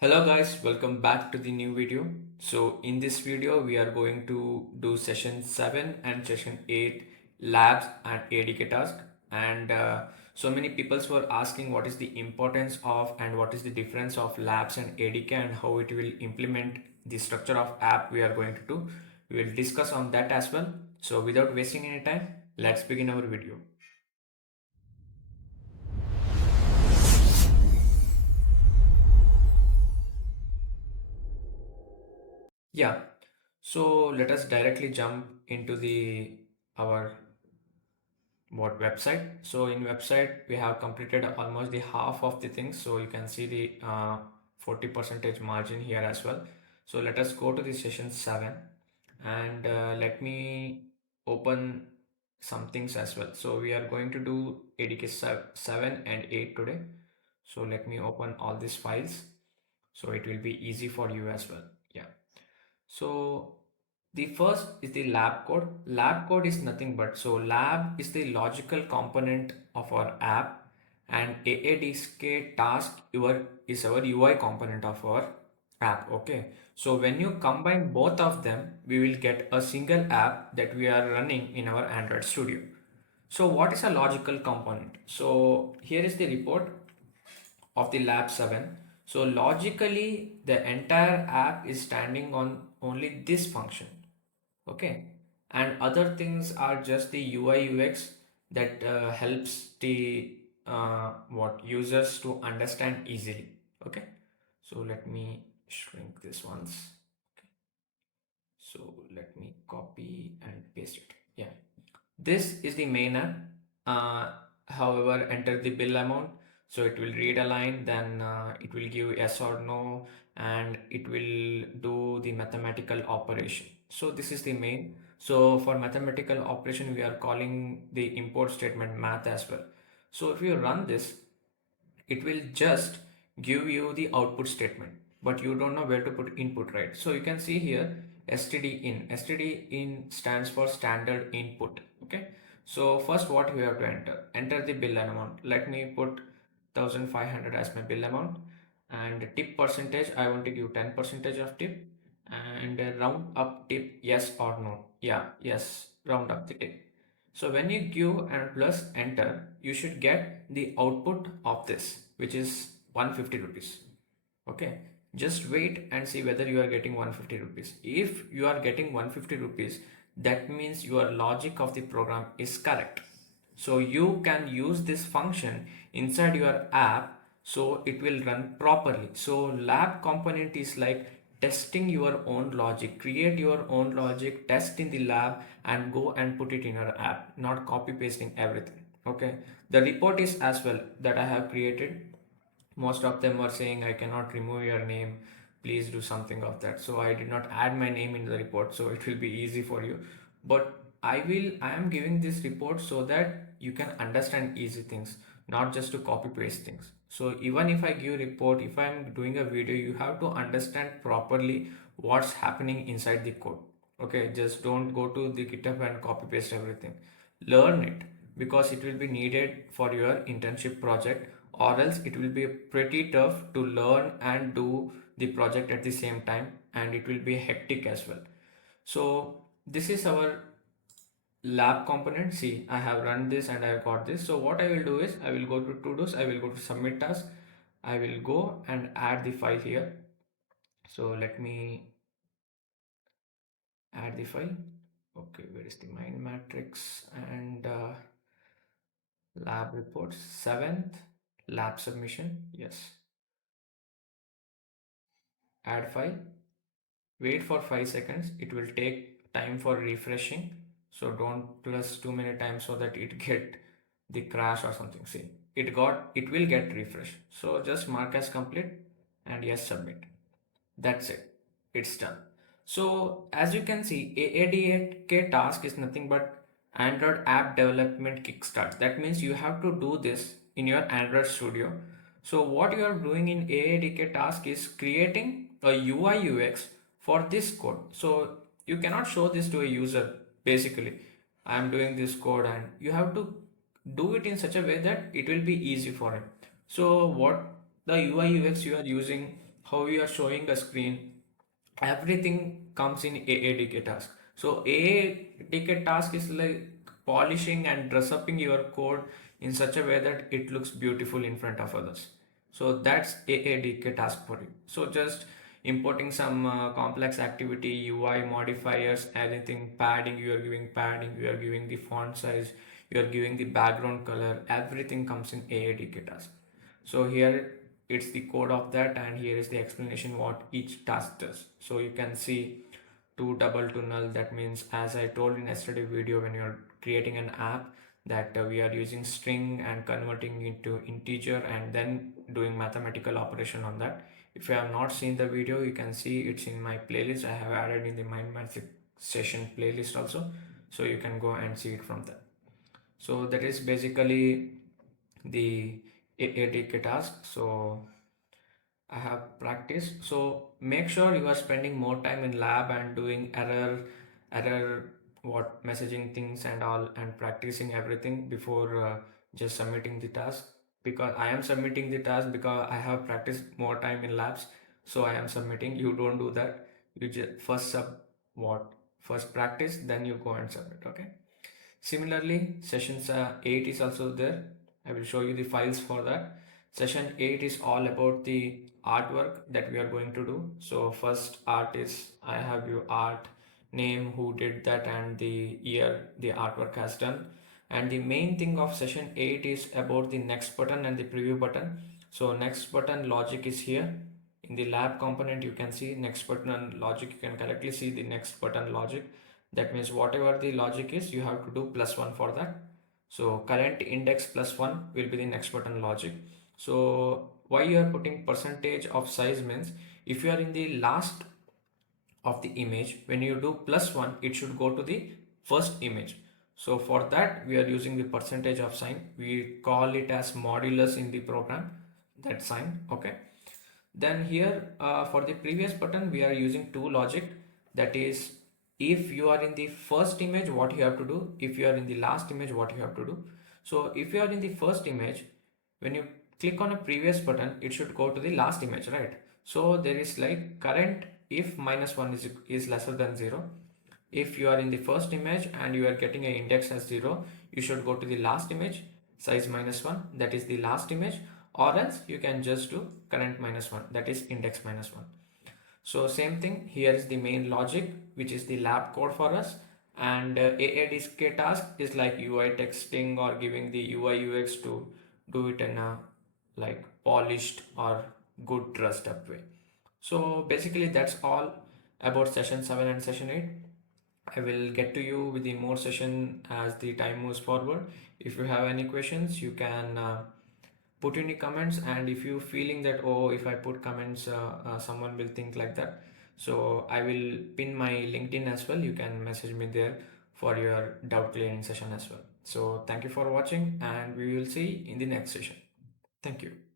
Hello guys, welcome back to the new video. So in this video we are going to do session 7 and session 8 labs and ADK task, and so many people were asking what is the importance of and what is the difference of labs and ADK and how it will implement the structure of app we are going to do. We will discuss on that as well. So without wasting any time, let's begin our video. Yeah, so let us directly jump into the our what website. So in website we have completed almost the half of the things, so you can see the 40 percentage margin here as well. So let us go to the session 7, and let me open some things as well. So we are going to do ADK 7 and 8 today. So let me open all these files so it will be easy for you as well. Yeah, so the first is the lab code. Lab code is nothing but, so lab is the logical component of our app, and AADK task is our UI component of our app. Okay. So when you combine both of them, we will get a single app that we are running in our Android Studio. So what is a logical component? So here is the report of the lab 7. So logically the entire app is standing on only this function. Okay, and other things are just the UI UX that helps the what users to understand easily. Okay, so let me shrink this once. Okay, so let me copy and paste it. Yeah, this is the main app. Uh, However, enter the bill amount. So it will read a line, then it will give yes or no, and it will do the mathematical operation. So this is the main. So for mathematical operation, we are calling the import statement math as well. So if you run this, it will just give you the output statement, but you don't know where to put input, right? So you can see here std in stands for standard input. Okay, so first what we have to enter the bill amount. Let me put 1500 as my bill amount, and tip percentage I want to give 10 percentage of tip, and round up tip, yes or no. Yeah, yes, round up the tip. So when you give and plus enter, you should get the output of this, which is 150 rupees. Okay, just wait and see whether you are getting 150 rupees. If you are getting 150 rupees, that means your logic of the program is correct. So you can use this function inside your app, so it will run properly. So lab component is like testing your own logic. Create your own logic, test in the lab, and go and put it in your app, not copy pasting everything. Okay, the report is as well that I have created. Most of them were saying I cannot remove your name, please do something of that. So I did not add my name in the report, so it will be easy for you. But I am giving this report so that you can understand easy things, not just to copy paste things. So even if I give report, if I'm doing a video, you have to understand properly what's happening inside the code. Okay, just don't go to the GitHub and copy paste everything. Learn it, because it will be needed for your internship project, or else it will be pretty tough to learn and do the project at the same time, and it will be hectic as well. So this is our lab component. See, I have run this and I have got this. So what I will do is I will go to to-dos, I will go to submit task, I will go and add the file here. So let me add the file. Okay, where is the MindMatrix and lab reports? 7th lab submission. Yes, add file. Wait for 5 seconds. It will take time for refreshing. So don't press too many times so that it get the crash or something. See, it will get refresh. So just mark as complete and yes, submit. That's it. It's done. So as you can see, AADK task is nothing but Android app development kickstart. That means you have to do this in your Android Studio. So what you are doing in AADK task is creating a UI UX for this code. So you cannot show this to a user. Basically, I am doing this code, and you have to do it in such a way that it will be easy for him. So what the UI UX you are using, how you are showing a screen, everything comes in AADK task. So AADK task is like polishing and dress upping your code in such a way that it looks beautiful in front of others. So that's AADK task for you. So just importing some complex activity, UI modifiers, anything, padding, you are giving padding, you are giving the font size, you are giving the background color, everything comes in AADK task. So here it's the code of that, and here is the explanation what each task does. So you can see to double to null, that means, as I told in yesterday video, when you're creating an app, that we are using string and converting into integer and then doing mathematical operation on that. If you have not seen the video, you can see it's in my playlist. I have added in the MindMatrix session playlist also, so you can go and see it from there. So that is basically the AADK task. So I have practiced. So make sure you are spending more time in lab and doing error, what messaging things and all, and practicing everything before just submitting the task. Because I am submitting the task because I have practiced more time in labs. So I am submitting. You don't do that. You just first what first practice, then you go and submit. Okay. Similarly, sessions 8 is also there. I will show you the files for that. Session 8 is all about the artwork that we are going to do. So first art is, I have your art name, who did that, and the year the artwork has done. And the main thing of session 8 is about the next button and the preview button. So next button logic is here. In the lab component, you can see next button logic. You can correctly see the next button logic. That means whatever the logic is, you have to do +1 for that. So current index +1 will be the next button logic. So why you are putting percentage of size means, if you are in the last of the image, when you do +1, it should go to the first image. So for that, we are using the percentage of sign. We call it as modulus in the program, that sign. Okay. Then here for the previous button, we are using two logic. That is, if you are in the first image, what you have to do. If you are in the last image, what you have to do. So if you are in the first image, when you click on a previous button, it should go to the last image, right? So there is like current if -1 is lesser than 0. If you are in the first image and you are getting an index as 0, you should go to the last image, size -1, that is the last image, or else you can just do current -1, that is index -1. So same thing, here is the main logic, which is the lab code for us. And AADK task is like UI texting or giving the UI UX to do it in a like polished or good dressed up way. So basically that's all about session 7 and session 8. I will get to you with the more session as the time moves forward. If you have any questions, you can put in the comments. And if you feeling that, oh, if I put comments, someone will think like that, so I will pin my LinkedIn as well. You can message me there for your doubt clearing session as well. So thank you for watching, and we will see in the next session. Thank you.